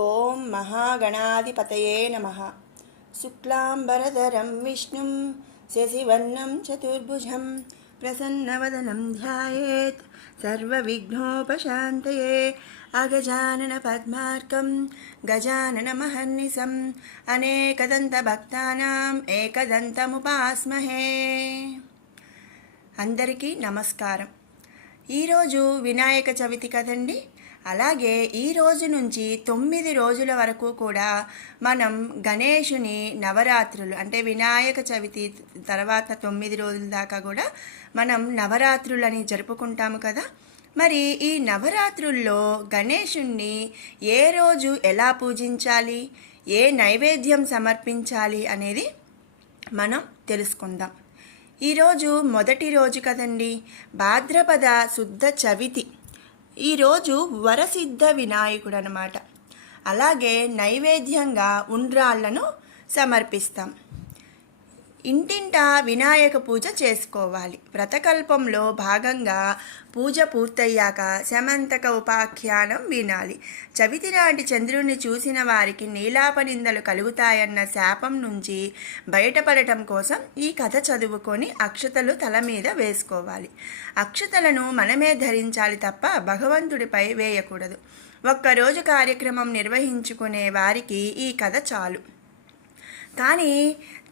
ఓం మహాగణాధిపతయే నమః. శుక్లాంబరధరం విష్ణుం శశివర్ణం చతుర్భుజం ప్రసన్నవదనం ధ్యాయేత్ సర్వవిఘ్నోపశాంతయే. అగజానన పద్మార్కం గజానన మహర్నిశం అనేకదంతభక్తానాం ఏకదంతముపాస్మహే. అందరికీ నమస్కారం. ఈరోజు వినాయక చవితి కదండి. అలాగే ఈ రోజు నుంచి 9 రోజుల వరకు కూడా మనం గణేశుని నవరాత్రులు అంటే వినాయక చవితి తర్వాత 9 రోజుల దాకా కూడా మనం నవరాత్రులని జరుపుకుంటాము కదా. మరి ఈ నవరాత్రుల్లో గణేశుణ్ణి ఏ రోజు ఎలా పూజించాలి, ఏ నైవేద్యం సమర్పించాలి అనేది మనం తెలుసుకుందాం. ఈరోజు మొదటి రోజు కదండి, భాద్రపద శుద్ధ చవితి. ఈరోజు వరసిద్ధ వినాయకుడు అన్నమాట. అలాగే నైవేద్యంగా ఉండ్రాళ్లను సమర్పిస్తాం. ఇంటింటా వినాయక పూజ చేసుకోవాలి. వ్రతకల్పంలో భాగంగా పూజ పూర్తయ్యాక శమంతక ఉపాఖ్యానం వినాలి. చవితి నాటి చంద్రుడిని చూసిన వారికి నీలాపనిందలు కలుగుతాయన్న శాపం నుంచి బయటపడటం కోసం ఈ కథ చదువుకొని అక్షతలు తల మీద వేసుకోవాలి. అక్షతలను మనమే ధరించాలి తప్ప భగవంతుడిపై వేయకూడదు. ఒక్కరోజు కార్యక్రమం నిర్వహించుకునే వారికి ఈ కథ చాలు. కానీ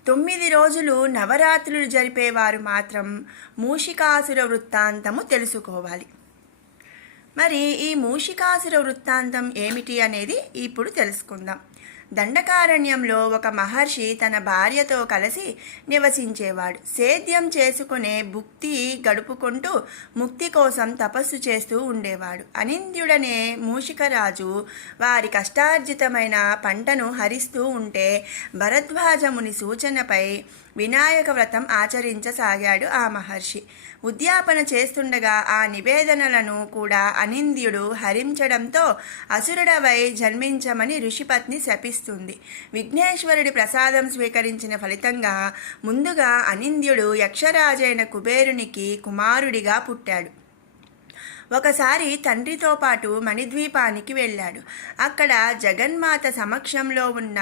9 రోజులు నవరాత్రులు జరిపేవారు మాత్రం మూషికాసుర వృత్తాంతము తెలుసుకోవాలి. మరి ఈ మూషికాసుర వృత్తాంతం ఏమిటి అనేది ఇప్పుడు తెలుసుకుందాం. దండకారణ్యంలో ఒక మహర్షి తన భార్యతో కలిసి నివసించేవాడు. సేద్యం చేసుకునే భుక్తి గడుపుకుంటూ ముక్తి కోసం తపస్సు చేస్తూ ఉండేవాడు. అనింద్యుడనే మూషికరాజు వారి కష్టార్జితమైన పంటను హరిస్తూ ఉంటే భరద్వాజముని సూచనపై వినాయక వ్రతం ఆచరించసాగాడు ఆ మహర్షి. ఉద్యాపన చేస్తుండగా ఆ నివేదనలను కూడా అనింద్యుడు హరించడంతో అసురుడవై జన్మించమని ఋషిపత్ని శపిస్తుంది. విఘ్నేశ్వరుడి ప్రసాదం స్వీకరించిన ఫలితంగా ముందుగా అనింద్యుడు యక్షరాజైన కుబేరునికి కుమారుడిగా పుట్టాడు. ఒకసారి తండ్రితో పాటు మణిద్వీపానికి వెళ్ళాడు. అక్కడ జగన్మాత సమక్షంలో ఉన్న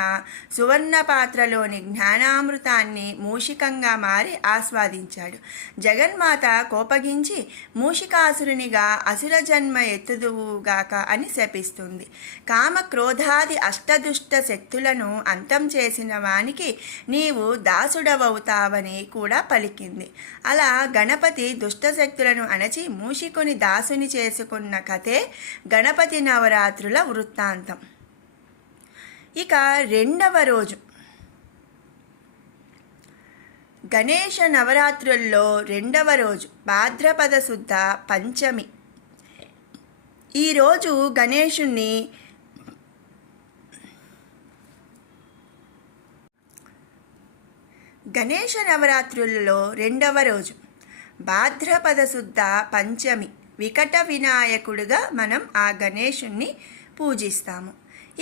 సువర్ణ పాత్రలోని జ్ఞానామృతాన్ని మూషికంగా మారి ఆస్వాదించాడు. జగన్మాత కోపగించి మూషికాసురునిగా అసుర జన్మ ఎత్తుదువుగాక అని శపిస్తుంది. కామ క్రోధాది అష్టదుష్ట శక్తులను అంతం చేసిన వానికి నీవు దాసుడవవుతావని కూడా పలికింది. అలా గణపతి దుష్టశక్తులను అణచి మూషికుని దాసు చేసుకున్న కథే గణపతి నవరాత్రుల వృత్తాంతం. ఇక రెండవ రోజు గణేశ నవరాత్రుల్లో రెండవ రోజు భాద్రపద శుద్ధ పంచమి. ఈరోజు గణేశుణ్ణి గణేశ నవరాత్రులలో రెండవ రోజు భాద్రపద శుద్ధ పంచమి వికట వినాయకుడిగా మనం ఆ గణేశుణ్ణి పూజిస్తాము.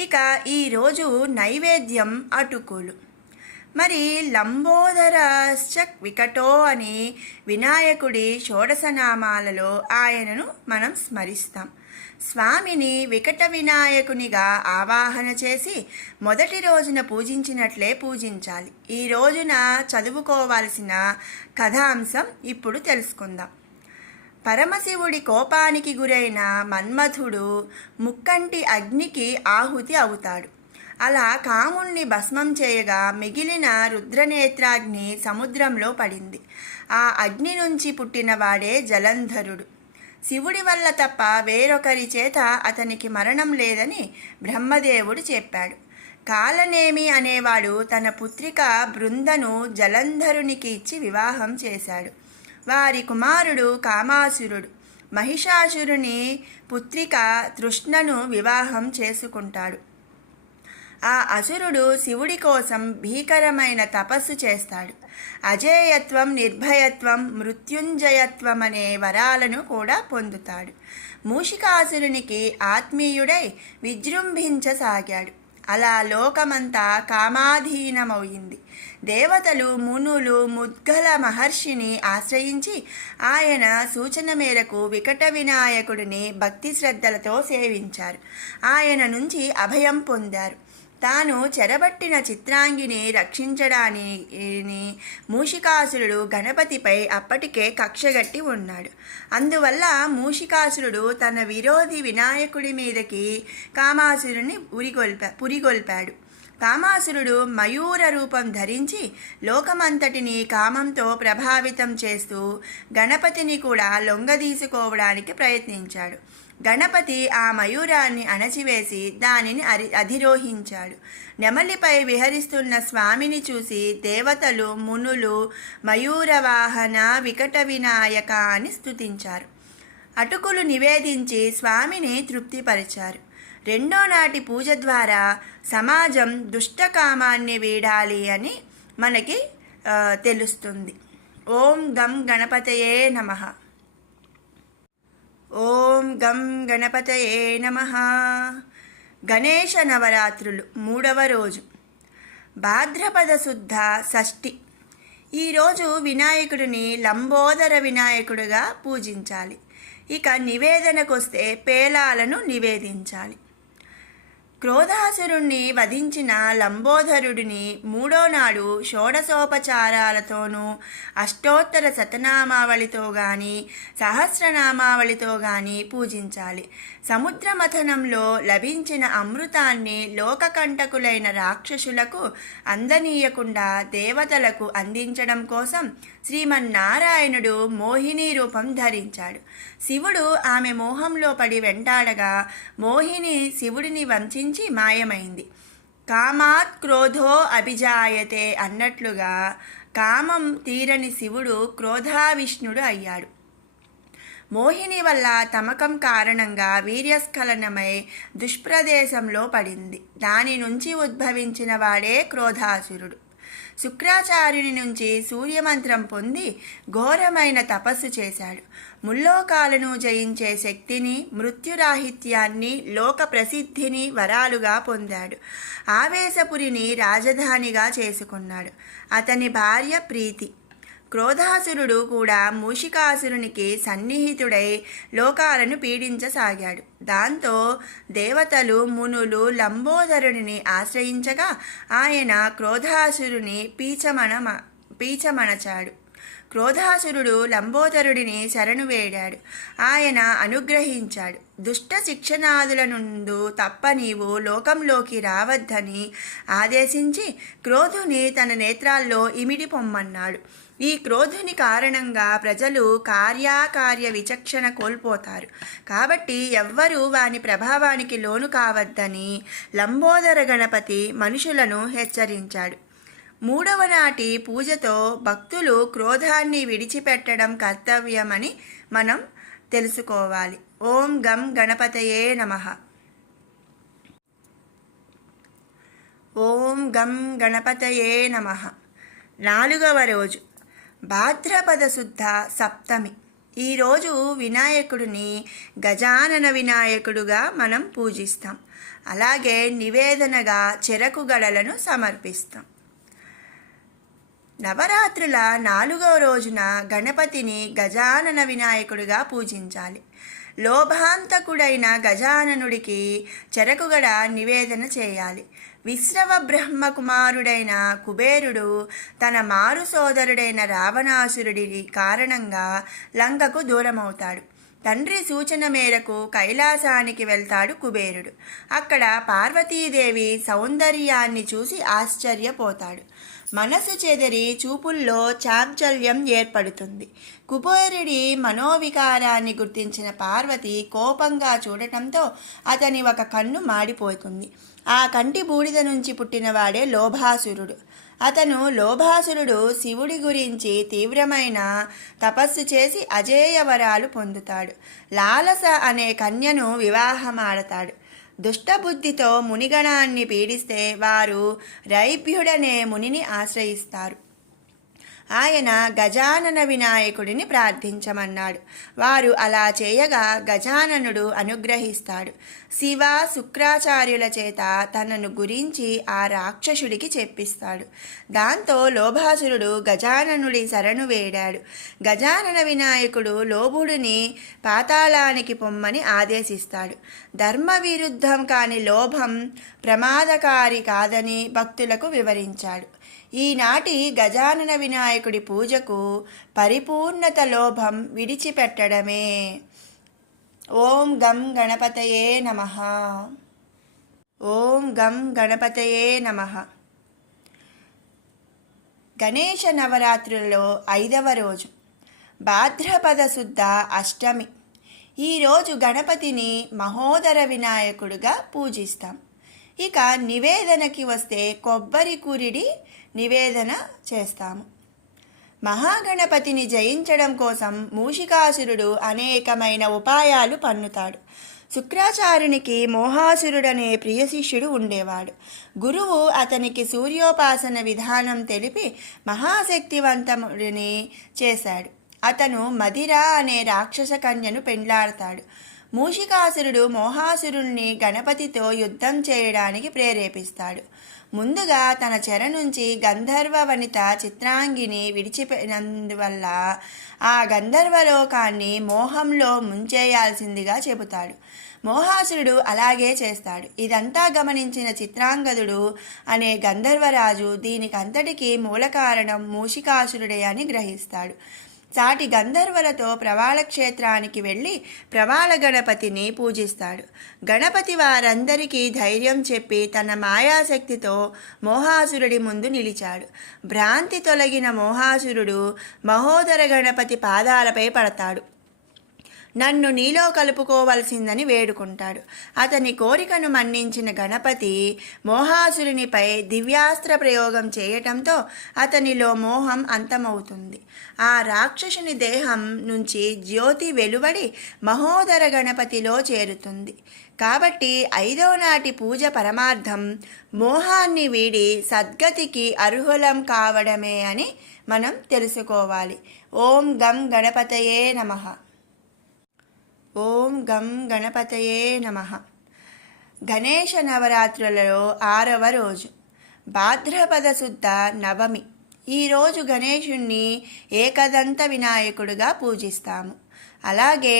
ఇక ఈరోజు నైవేద్యం అటుకులు. మరి లంబోదరశ్చ వికటో అని వినాయకుడి షోడశనామాలలో ఆయనను మనం స్మరిస్తాం. స్వామిని వికట వినాయకునిగా ఆవాహన చేసి మొదటి రోజున పూజించినట్లే పూజించాలి. ఈ రోజున చదువుకోవాల్సిన కథాంశం ఇప్పుడు తెలుసుకుందాం. పరమశివుడి కోపానికి గురైన మన్మథుడు ముక్కంటి అగ్నికి ఆహుతి అవుతాడు. అలా కాముణ్ణి భస్మం చేయగా మిగిలిన రుద్రనేత్రాగ్ని సముద్రంలో పడింది. ఆ అగ్ని నుంచి పుట్టినవాడే జలంధరుడు. శివుడి వల్ల తప్ప వేరొకరి చేత అతనికి మరణం లేదని బ్రహ్మదేవుడు చెప్పాడు. కాలనేమి అనేవాడు తన పుత్రిక బృందను జలంధరునికి ఇచ్చి వివాహం చేశాడు. వారి కుమారుడు కామాసురుడు మహిషాసురుని పుత్రిక తృష్ణను వివాహం చేసుకుంటాడు. ఆ అసురుడు శివుడి కోసం భీకరమైన తపస్సు చేస్తాడు. అజేయత్వం, నిర్భయత్వం, మృత్యుంజయత్వం అనే వరాలను కూడా పొందుతాడు. మూషికాసురునికి ఆత్మీయుడై విజృంభించసాగాడు. అలా లోకమంతా కామాధీనమయింది. దేవతలు మునులు ముద్గల మహర్షిని ఆశ్రయించి ఆయన సూచన మేరకు వికట వినాయకుడిని భక్తి శ్రద్ధలతో సేవించారు. ఆయన నుంచి అభయం పొందారు. తాను చెరబట్టిన చిత్రాంగిని రక్షించడాన్ని మూషికాసురుడు గణపతిపై అప్పటికే కక్షగట్టి ఉన్నాడు. అందువల్ల మూషికాసురుడు తన విరోధి వినాయకుడి మీదకి కామాసురుని పురిగొల్పాడు. కామాసురుడు మయూర రూపం ధరించి లోకమంతటిని కామంతో ప్రభావితం చేస్తూ గణపతిని కూడా లొంగదీసుకోవడానికి ప్రయత్నించాడు. గణపతి ఆ మయూరాన్ని అణచివేసి దానిని అధిరోహించాడు. నెమలిపై విహరిస్తున్న స్వామిని చూసి దేవతలు మునులు మయూరవాహన వికట వినాయక అని స్తుతించారు. అటుకులు నివేదించి స్వామిని తృప్తిపరిచారు. రెండో నాటి పూజ ద్వారా సమాజం దుష్టకామాన్ని వీడాలి అని మనకి తెలుస్తుంది. ఓం గం గణపతయే నమః. ఓం గం గణపతయే నమః. గణేశ నవరాత్రులు 3వ రోజు భాద్రపద శుద్ధ షష్ఠి. ఈరోజు వినాయకుడిని లంబోదర వినాయకుడిగా పూజించాలి. ఇక నివేదనకొస్తే పేలాలను నివేదించాలి. క్రోధాసురుణ్ణి వధించిన లంబోదరుడిని 3వ నాడు షోడశోపచారాలతోనూ అష్టోత్తర శతనామావళితో గాని సహస్రనామావళితో గాని పూజించాలి. సముద్ర మథనంలో లభించిన అమృతాన్ని లోకకంటకులైన రాక్షసులకు అందనీయకుండా దేవతలకు అందించడం కోసం శ్రీమన్నారాయణుడు మోహిని రూపం ధరించాడు. శివుడు ఆమె మోహంలో పడి వెంటాడగా మోహిని శివుడిని వంచించి మాయమైంది. కామాత్ క్రోధో అభిజాయతే అన్నట్లుగా కామం తీరని శివుడు క్రోధావిష్ణుడు అయ్యాడు. మోహిని వల్ల తమకం కారణంగా వీర్యస్ఖలనమై దుష్ప్రదేశంలో పడింది. దాని నుంచి ఉద్భవించిన వాడే క్రోధాసురుడు. శుక్రాచార్యుని నుంచి సూర్యమంత్రం పొంది ఘోరమైన తపస్సు చేశాడు. ముల్లోకాలను జయించే శక్తిని, మృత్యురాహిత్యాన్ని, లోక ప్రసిద్ధిని వరాలుగా పొందాడు. ఆవేశపురిని రాజధానిగా చేసుకున్నాడు. అతని భార్య ప్రీతి. క్రోధాసురుడు కూడా మూషికాసురునికి సన్నిహితుడై లోకాలను పీడించసాగాడు. దాంతో దేవతలు మునులు లంబోదరుడిని ఆశ్రయించగా ఆయన క్రోధాసురుని పీచమణచాడు. క్రోధాసురుడు లంబోదరుడిని శరణు వేడాడు. ఆయన అనుగ్రహించాడు. దుష్ట శిక్షణాదుల నుండు తప్ప నీవు లోకంలోకి రావద్దని ఆదేశించి క్రోధుని తన నేత్రాల్లో ఇమిడి పొమ్మన్నాడు. ఈ క్రోధుని కారణంగా ప్రజలు కార్యాకార్య విచక్షణ కోల్పోతారు. కాబట్టి ఎవ్వరూ వాని ప్రభావానికి లోను కావద్దని లంబోదర గణపతి మనుషులను హెచ్చరించాడు. 3వ నాటి పూజతో భక్తులు క్రోధాన్ని విడిచిపెట్టడం కర్తవ్యమని మనం తెలుసుకోవాలి. ఓం గం గణపతయే నమః. ఓం గం గణపతయే నమః. 4వ రోజు భాద్రపద శుద్ధ సప్తమి. ఈరోజు వినాయకుడిని గజానన వినాయకుడుగా మనం పూజిస్తాం. అలాగే నివేదనగా చెరకు గడలను సమర్పిస్తాం. నవరాత్రుల 4వ రోజున గణపతిని గజానన వినాయకుడిగా పూజించాలి. లోభాంతకుడైన గజాననుడికి చెరకుగడ నివేదన చేయాలి. విశ్రవ బ్రహ్మ కుమారుడైన కుబేరుడు తన మారు సోదరుడైన రావణాసురుడి కారణంగా లంకకు దూరమవుతాడు. తండ్రి సూచన మేరకు కైలాసానికి వెళ్తాడు కుబేరుడు. అక్కడ పార్వతీదేవి సౌందర్యాన్ని చూసి ఆశ్చర్యపోతాడు. మనసు చెదిరి చూపుల్లో చాంచల్యం ఏర్పడుతుంది. కుబేరుడి మనోవికారాన్ని గుర్తించిన పార్వతి కోపంగా చూడటంతో అతని ఒక కన్ను మాడిపోతుంది. ఆ కంటి బూడిద నుంచి పుట్టినవాడే లోభాసురుడు. లోభాసురుడు శివుడి గురించి తీవ్రమైన తపస్సు చేసి అజేయ వరాలు పొందుతాడు. లాలస అనే కన్యను వివాహమాడతాడు. దుష్టబుద్ధితో మునిగణాన్ని పీడిస్తే వారు రైభ్యుడనే మునిని ఆశ్రయిస్తారు. ఆయన గజానన వినాయకుడిని ప్రార్థించమన్నాడు. వారు అలా చేయగా గజాననుడు అనుగ్రహిస్తాడు. శివ శుక్రాచార్యుల చేత తనను గురించి ఆ రాక్షసుడికి చెప్పిస్తాడు. దాంతో లోభాసురుడు గజాననుడి శరణు వేడాడు. గజానన వినాయకుడు లోభుడిని పాతాళానికి పొమ్మని ఆదేశిస్తాడు. ధర్మ విరుద్ధం కాని లోభం ప్రమాదకారి కాదని భక్తులకు వివరించాడు. ఈనాటి గజానన వినాయకుడి పూజకు పరిపూర్ణత లోభం విడిచిపెట్టడమే. ఓం గం గణపతయే నమః. ఓం గం గణపతయే నమః. గణేశ నవరాత్రులలో 5వ రోజు భాద్రపద శుద్ధ అష్టమి. ఈరోజు గణపతిని మహోదర వినాయకుడుగా పూజిస్తాం. ఇక నివేదనకి వస్తే కొబ్బరి కురిడి నివేదన చేస్తాము. మహాగణపతిని జయించడం కోసం మూషికాసురుడు అనేకమైన ఉపాయాలు పన్నుతాడు. శుక్రాచార్యునికి మోహాసురుడనే ప్రియ శిష్యుడు ఉండేవాడు. గురువు అతనికి సూర్యోపాసన విధానం తెలిపి మహాశక్తివంతుడిని చేశాడు. అతను మదిర అనే రాక్షస కన్యను పెండ్లాడతాడు. మూషికాసురుడు మోహాసురుణ్ణి గణపతితో యుద్ధం చేయడానికి ప్రేరేపిస్తాడు. ముందుగా తన చెర నుంచి గంధర్వ వనిత చిత్రాంగిని విడిచిపోయినందువల్ల ఆ గంధర్వలోకాన్ని మోహంలో ముంచేయాల్సిందిగా చెబుతాడు. మోహాసురుడు అలాగే చేస్తాడు. ఇదంతా గమనించిన చిత్రాంగదుడు అనే గంధర్వరాజు దీనికంతటికీ మూల కారణం మూషికాసురుడే అని గ్రహిస్తాడు. సాటి గంధర్వులతో ప్రవాళ క్షేత్రానికి వెళ్ళి ప్రవాళ గణపతిని పూజిస్తాడు. గణపతి వారందరికీ ధైర్యం చెప్పి తన మాయాశక్తితో మోహాసురుడి ముందు నిలిచాడు. భ్రాంతి తొలగిన మోహాసురుడు మహోదర గణపతి పాదాలపై పడతాడు. నన్ను నీలో కలుపుకోవలసిందని వేడుకుంటాడు. అతని కోరికను మన్నించిన గణపతి మోహాసురునిపై దివ్యాస్త్ర ప్రయోగం చేయటంతో అతనిలో మోహం అంతమవుతుంది. ఆ రాక్షసుని దేహం నుంచి జ్యోతి వెలువడి మహోదర గణపతిలో చేరుతుంది. కాబట్టి 5వ నాటి పూజ పరమార్థం మోహాన్ని వీడి సద్గతికి అర్హులం కావడమే అని మనం తెలుసుకోవాలి. ఓం గం గణపతయే నమః. ఓం గం గణపతయే నమః. గణేశ నవరాత్రులలో 6వ రోజు భాద్రపద శుద్ధ నవమి. ఈరోజు గణేశుణ్ణి ఏకదంత వినాయకుడిగా పూజిస్తాము. అలాగే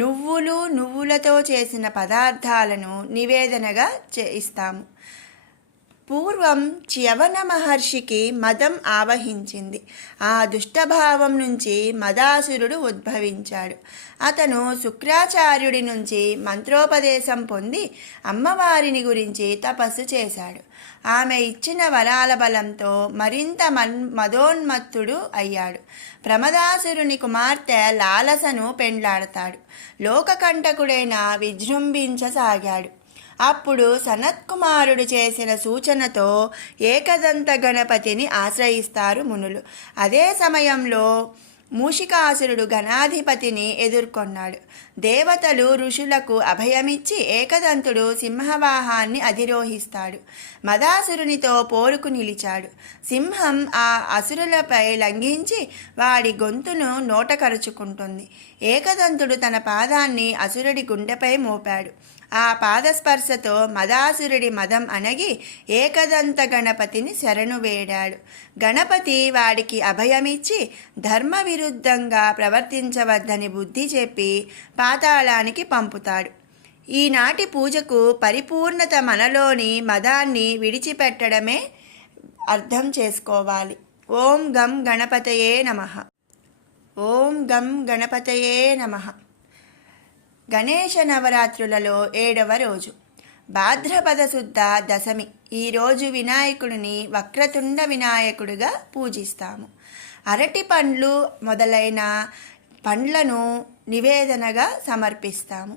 నువ్వులతో చేసిన పదార్థాలను నివేదనగా ఇస్తాము. పూర్వం చ్యవన మహర్షికి మదం ఆవహించింది. ఆ దుష్టభావం నుంచి మదాసురుడు ఉద్భవించాడు. అతను శుక్రాచార్యుడి నుంచి మంత్రోపదేశం పొంది అమ్మవారిని గురించి తపస్సు చేశాడు. ఆమె ఇచ్చిన వరాల బలంతో మరింత మదోన్మత్తుడు అయ్యాడు. ప్రమదాసురుని కుమార్తె లాలసను పెండ్లాడతాడు. లోకకంటకుడైన విజృంభించసాగాడు. అప్పుడు సనత్కుమారుడు చేసిన సూచనతో ఏకదంత గణపతిని ఆశ్రయిస్తారు మునులు. అదే సమయంలో మూషికాసురుడు గణాధిపతిని ఎదుర్కొన్నాడు. దేవతలు ఋషులకు అభయమిచ్చి ఏకదంతుడు సింహవాహాన్ని అధిరోహిస్తాడు. మదాసురునితో పోరుకు నిలిచాడు. సింహం ఆ అసురులపై లంఘించి వాడి గొంతును నోట కరుచుకుంటుంది. ఏకదంతుడు తన పాదాన్ని అసురుడి గుండెపై మోపాడు. ఆ పాదస్పర్శతో మదాసురుడి మదం అణగి ఏకదంత గణపతిని శరణు వేడాడు. గణపతి వాడికి అభయమిచ్చి ధర్మ విరుద్ధంగా ప్రవర్తించవద్దని బుద్ధి చెప్పి పాతాళానికి పంపుతాడు. ఈనాటి పూజకు పరిపూర్ణత మనలోని మదాన్ని విడిచిపెట్టడమే అర్థం చేసుకోవాలి. ఓం గం గణపతయే నమః. ఓం గం గణపతయే నమః. గణేశ నవరాత్రులలో 7వ రోజు భాద్రపద శుద్ధ దశమి. ఈరోజు వినాయకుడిని వక్రతుండ వినాయకుడిగా పూజిస్తాము. అరటి పండ్లు మొదలైన పండ్లను నివేదనగా సమర్పిస్తాము.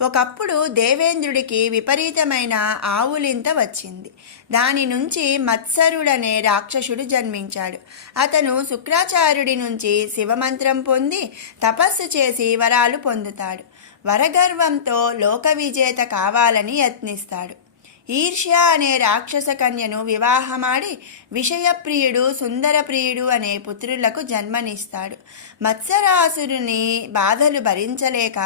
ఒకప్పుడు దేవేంద్రుడికి విపరీతమైన ఆవులింత వచ్చింది. దాని నుంచి మత్సరుడనే రాక్షసుడు జన్మించాడు. అతను శుక్రాచార్యుడి నుంచి శివమంత్రం పొంది తపస్సు చేసి వరాలు పొందుతాడు. వరగర్వంతో లోక విజేత కావాలని యత్నిస్తాడు. ఈర్ష్య అనే రాక్షస కన్యను వివాహమాడి విషయప్రియుడు సుందరప్రియుడు అనే పుత్రులకు జన్మనిస్తాడు. మత్సరాసురుని బాధలు భరించలేక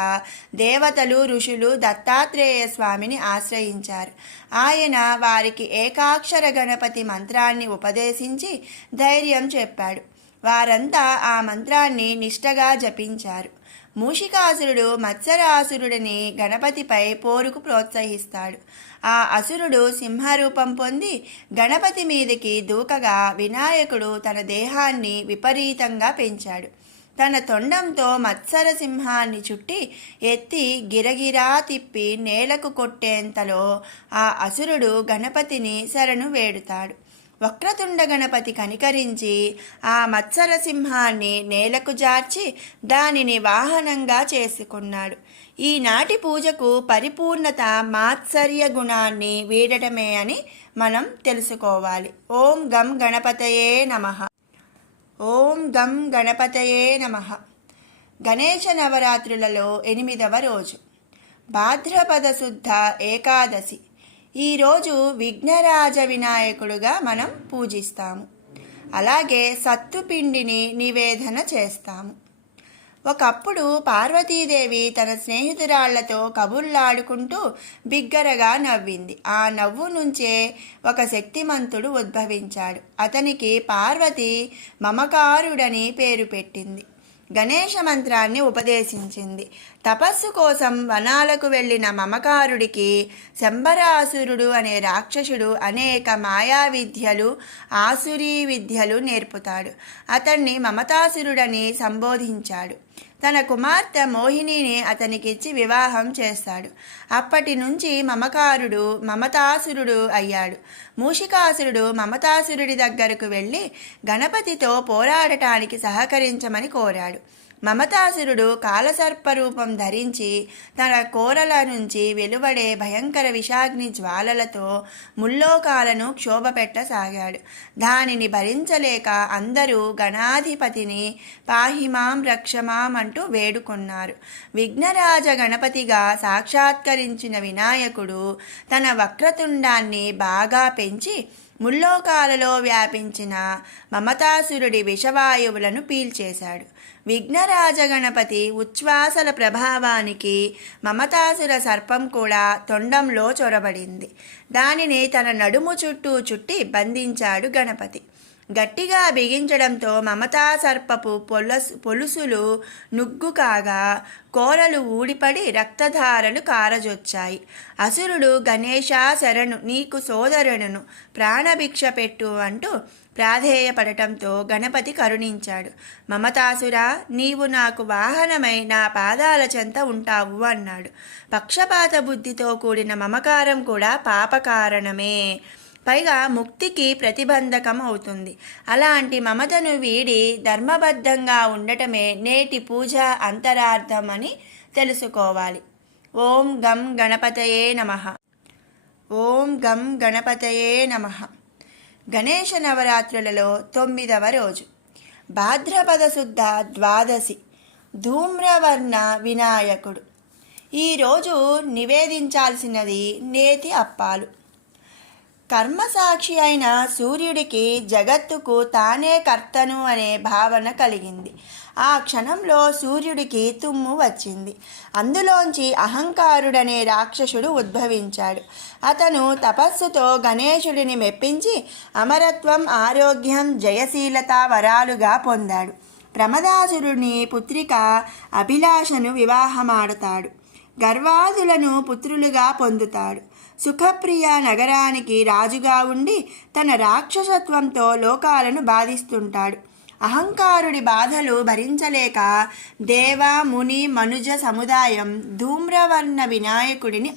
దేవతలు ఋషులు దత్తాత్రేయ స్వామిని ఆశ్రయించారు. ఆయన వారికి ఏకాక్షర గణపతి మంత్రాన్ని ఉపదేశించి ధైర్యం చెప్పాడు. వారంతా ఆ మంత్రాన్ని నిష్టగా జపించారు. మూషికాసురుడు మత్సరాసురుడిని గణపతిపై పోరుకు ప్రోత్సహిస్తాడు. ఆ అసురుడు సింహరూపం పొంది గణపతి మీదికి దూకగా వినాయకుడు తన దేహాన్ని విపరీతంగా పెంచాడు. తన తొండంతో మత్సర సింహాన్ని చుట్టి ఎత్తి గిరగిరా తిప్పి నేలకు కొట్టేంతలో ఆ అసురుడు గణపతిని శరణు వేడుతాడు. వక్రతుండ గణపతి కనికరించి ఆ మత్సర సింహాన్ని నేలకు జార్చి దానిని వాహనంగా చేసుకున్నాడు. ఈనాటి పూజకు పరిపూర్ణత మాత్సర్య గుణాన్ని వీడటమే అని మనం తెలుసుకోవాలి. ఓం గం గణపతయే నమః. ఓం గం గణపతయే నమః. గణేశ నవరాత్రులలో 8వ రోజు భాద్రపద శుద్ధ ఏకాదశి. ఈరోజు విఘ్నరాజ వినాయకుడుగా మనం పూజిస్తాము. అలాగే సత్తుపిండిని నివేదన చేస్తాము. ఒకప్పుడు పార్వతీదేవి తన స్నేహితురాళ్లతో కబుర్లాడుకుంటూ బిగ్గరగా నవ్వింది. ఆ నవ్వు నుంచే ఒక శక్తిమంతుడు ఉద్భవించాడు. అతనికి పార్వతి మమకారుడని పేరు పెట్టింది. గణేశ మంత్రాన్ని ఉపదేశించింది. తపస్సు కోసం వనాలకు వెళ్ళిన మమకారుడికి శంబరాసురుడు అనే రాక్షసుడు అనేక మాయా విద్యలు ఆసురీ విద్యలు నేర్పుతాడు. అతన్ని మమతాసురుడని సంబోధించాడు. తన కుమార్తె మోహినిని అతనికిచ్చి వివాహం చేస్తాడు. అప్పటి నుంచి మమకారుడు మమతాసురుడు అయ్యాడు. మూషికాసురుడు మమతాసురుడి దగ్గరకు వెళ్ళి గణపతితో పోరాడటానికి సహకరించమని కోరాడు. మమతాసురుడు కాలసర్పరూపం ధరించి తన కోరల నుంచి వెలువడే భయంకర విషాగ్ని జ్వాలలతో ముల్లోకాలను క్షోభపెట్టసాగాడు. దానిని భరించలేక అందరూ గణాధిపతిని పాహిమాం రక్షమాం అంటూ వేడుకొన్నారు. విఘ్నరాజ గణపతిగా సాక్షాత్కరించిన వినాయకుడు తన వక్రతుండాన్ని బాగా పెంచి ముల్లోకాలలో వ్యాపించిన మమతాసురుడి విషవాయువులను పీల్చేశాడు. విఘ్నరాజ గణపతి ఉచ్ఛ్వాసల ప్రభావానికి మమతాసుర సర్పం కూడా తొండంలో చొరబడింది. దానిని తన నడుము చుట్టూ చుట్టి బంధించాడు గణపతి. గట్టిగా బిగించడంతో మమతా సర్పపు పొలుసులు నుగ్గు కాగా కోరలు ఊడిపడి రక్తధారలు కారజొచ్చాయి. అసురుడు గణేశ శరణు, నీకు సోదరుడును, ప్రాణభిక్ష పెట్టు అంటూ ప్రాధేయపడటంతో గణపతి కరుణించాడు. మమతాసురా, నీవు నాకు వాహనమై నా పాదాల చెంత ఉంటావు అన్నాడు. పక్షపాత బుద్ధితో కూడిన మమకారం కూడా పాపకారణమే, పైగా ముక్తికి ప్రతిబంధకం అవుతుంది. అలాంటి మమతను వీడి ధర్మబద్ధంగా ఉండటమే నేటి పూజ అంతరార్థం అని తెలుసుకోవాలి. ఓం గం గణపతయే నమః. ఓం గం గణపతయే నమః. గణేశ నవరాత్రులలో 9వ రోజు భాద్రపద శుద్ధ ద్వాదశి. ధూమ్రవర్ణ వినాయకుడు. ఈరోజు నివేదించాల్సినది నేతి అప్పాలు. కర్మసాక్షి అయిన సూర్యుడికి జగత్తుకు తానే కర్తను అనే భావన కలిగింది. ఆ క్షణంలో సూర్యుడికి తుమ్ము వచ్చింది. అందులోంచి అహంకారుడనే రాక్షసుడు ఉద్భవించాడు. అతను తపస్సుతో గణేశుడిని మెప్పించి అమరత్వం, ఆరోగ్యం, జయశీలత వరాలుగా పొందాడు. ప్రమదాసురుని పుత్రిక అభిలాషను వివాహమాడతాడు. గర్వాదులను పుత్రులుగా పొందుతాడు. సుఖప్రియ నగరానికి రాజుగా ఉండి తన రాక్షసత్వంతో లోకాలను బాధిస్తుంటాడు. అహంకారుడి బాధలు భరించలేక దేవ, ముని, మనుజ సముదాయం ధూమ్రవర్ణ వినాయకుడిని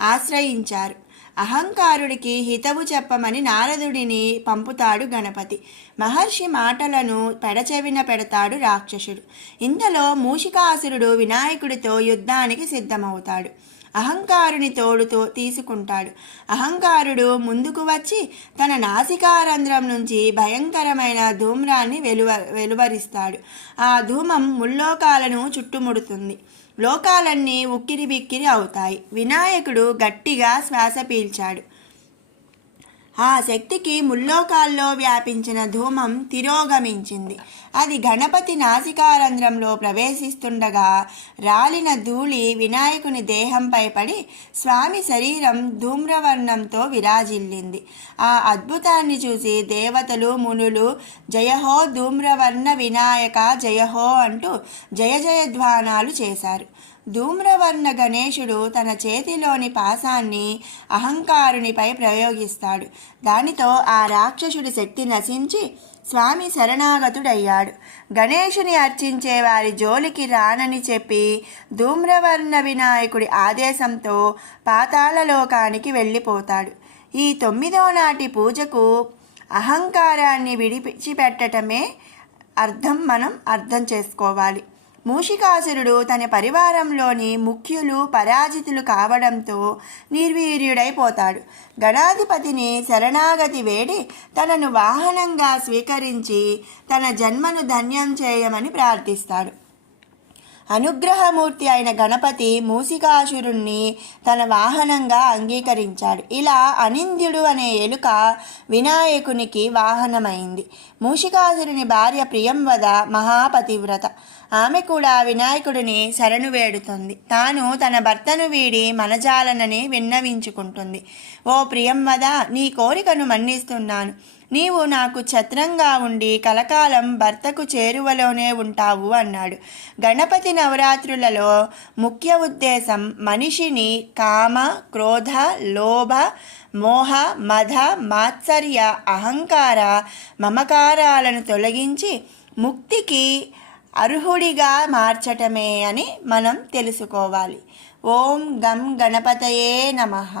ఆశ్రయించారు. అహంకారుడికి హితవు చెప్పమని నారదుడిని పంపుతాడు గణపతి. మహర్షి మాటలను పెడచెవిన పెడతాడు రాక్షసుడు. ఇంతలో మూషికాసురుడు వినాయకుడితో యుద్ధానికి సిద్ధమవుతాడు. అహంకారుని తోడుతో తీసుకుంటాడు. అహంకారుడు ముందుకు వచ్చి తన నాసికారంధ్రం నుంచి భయంకరమైన ధూమ్రాన్ని వెలువరిస్తాడు. ఆ ధూమం ముల్లోకాలను చుట్టుముడుతుంది. లోకాలన్నీ ఉక్కిరిబిక్కిరి అవుతాయి. వినాయకుడు గట్టిగా శ్వాస పీల్చాడు. ఆ శక్తికి ముల్లోకాల్లో వ్యాపించిన ధూమం తిరోగమించింది. అది గణపతి నాసికారంధ్రంలో ప్రవేశిస్తుండగా రాలిన ధూళి వినాయకుని దేహంపై పడి స్వామి శరీరం ధూమ్రవర్ణంతో విరాజిల్లింది. ఆ అద్భుతాన్ని చూసి దేవతలు మునులు జయహో ధూమ్రవర్ణ వినాయక జయహో అంటూ జయ జయధ్వానాలు చేశారు. ధూమ్రవర్ణ గణేశుడు తన చేతిలోని పాశాన్ని అహంకారునిపై ప్రయోగిస్తాడు. దానితో ఆ రాక్షసుడి శక్తి నశించి స్వామి శరణాగతుడయ్యాడు. గణేశుని అర్చించే వారి జోలికి రానని చెప్పి ధూమ్రవర్ణ వినాయకుడి ఆదేశంతో పాతాళలోకానికి వెళ్ళిపోతాడు. ఈ 9వ నాటి పూజకు అహంకారాన్ని విడిచిపెట్టటమే మనం అర్థం చేసుకోవాలి. మూషికాసురుడు తన పరివారంలోని ముఖ్యులు పరాజితులు కావడంతో నిర్వీర్యుడైపోతాడు. గణాధిపతిని శరణాగతి వేడి తనను వాహనంగా స్వీకరించి తన జన్మను ధన్యం చేయమని ప్రార్థిస్తాడు. అనుగ్రహమూర్తి అయిన గణపతి మూషికాసురుణ్ణి తన వాహనంగా అంగీకరించాడు. ఇలా అనింద్యుడు అనే ఎలుక వినాయకునికి వాహనమైంది. మూషికాసురుని భార్య ప్రియంవద మహాపతివ్రత. ఆమె కూడా వినాయకుడిని శరణు వేడుతుంది. తాను తన భర్తను వీడి మనజాలనని విన్నవించుకుంటుంది. ఓ ప్రియంవద, నీ కోరికను మన్నిస్తున్నాను. నీవు నాకు ఛత్రంగా ఉండి కలకాలం భర్తకు చేరువలోనే ఉంటావు అన్నాడు. గణపతి నవరాత్రులలో ముఖ్య ఉద్దేశం మనిషిని కామ, క్రోధ, లోభ, మోహ, మద, మాత్సర్య, అహంకార, మమకారాలను తొలగించి ముక్తికి అర్హుడిగా మార్చటమే అని మనం తెలుసుకోవాలి. ఓం గం గణపతయే నమః.